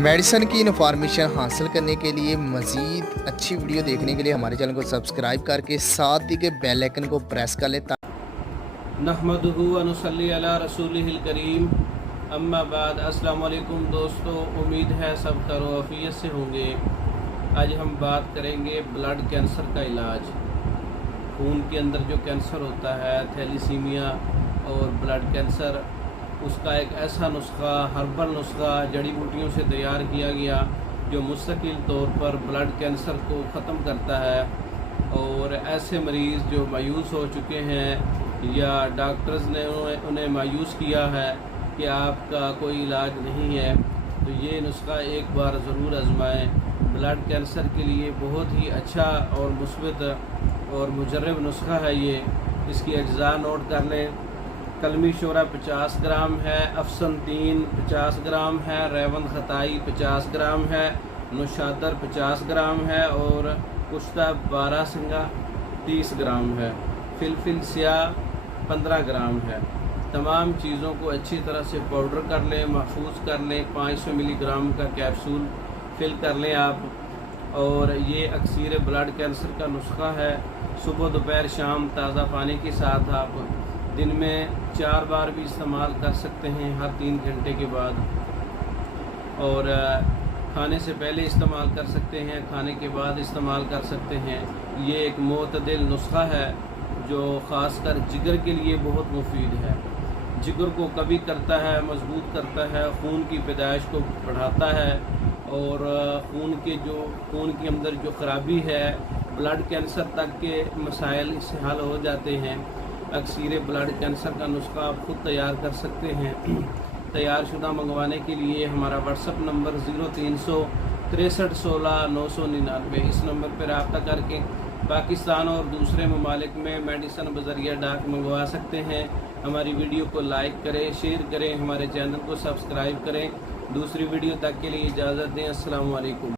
Medicine की information हासिल करने के लिए मज़ीद अच्छी वीडियो देखने के लिए हमारे चैनल को सब्सक्राइब करके साथ ही के बेल आइकन को प्रेस कर लें। नहमदुहु व नुसल्ली अला रसूलिहिल करीम, अम्मा बाद। अस्सलाम वालेकुम दोस्तों, उम्मीद है सब खैरियत से होंगे। आज हम बात करेंगे ब्लड कैंसर का इलाज। खून के अंदर जो कैंसर होता है, थैलीसीमिया और ब्लड कैंसर, उसका एक ऐसा नुस्खा, हर्बल नुस्खा जड़ी बूटियों से तैयार किया गया जो मुस्तकिल तौर पर ब्लड कैंसर को ख़त्म करता है। और ऐसे मरीज़ जो मायूस हो चुके हैं या डॉक्टर्स ने उन्हें मायूस किया है कि आपका कोई इलाज नहीं है, तो ये नुस्खा एक बार ज़रूर आजमाएं। ब्लड कैंसर के लिए बहुत ही अच्छा और मुस्बत और मुजर्रब नुस्खा है ये। इसकी अज्जा नोट कर लें। कलमी शोरा 50 ग्राम है, अफसन 3 50 ग्राम है, रेवन खताई 50 ग्राम है, नुशादर 50 ग्राम है और कुश्ता 12 सिंगा 30 ग्राम है, फिलफिल स्याह 15 ग्राम है। तमाम चीज़ों को अच्छी तरह से पाउडर कर लें, महफूज कर लें। 500 मिलीग्राम का कैप्सूल फिल कर लें आप। और ये अक्सीर ब्लड कैंसर का नुस्खा है। सुबह दोपहर शाम ताज़ा पानी के साथ आप दिन में 4 बार भी इस्तेमाल कर सकते हैं, हर 3 घंटे के बाद। और खाने से पहले इस्तेमाल कर सकते हैं, खाने के बाद इस्तेमाल कर सकते हैं। ये एक मोतदिल नुस्खा है जो ख़ासकर जिगर के लिए बहुत मुफीद है। जिगर को कभी करता है, मजबूत करता है, खून की पैदाइश को बढ़ाता है और खून के अंदर जो ख़राबी है, ब्लड कैंसर तक के मसाइल इससे हल हो जाते हैं। अक्सीर ब्लड कैंसर का नुस्खा आप खुद तैयार कर सकते हैं। तैयार शुदा मंगवाने के लिए हमारा व्हाट्सअप नंबर 0300 63 16 999, इस नंबर पर रब्ता करके पाकिस्तान और दूसरे ममालिक में मेडिसिन बज़रिया डाक मंगवा सकते हैं। हमारी वीडियो को लाइक करें, शेयर करें, हमारे चैनल को सब्सक्राइब करें। दूसरी वीडियो तक के लिए इजाज़त दें। अस्सलाम वालेकुम।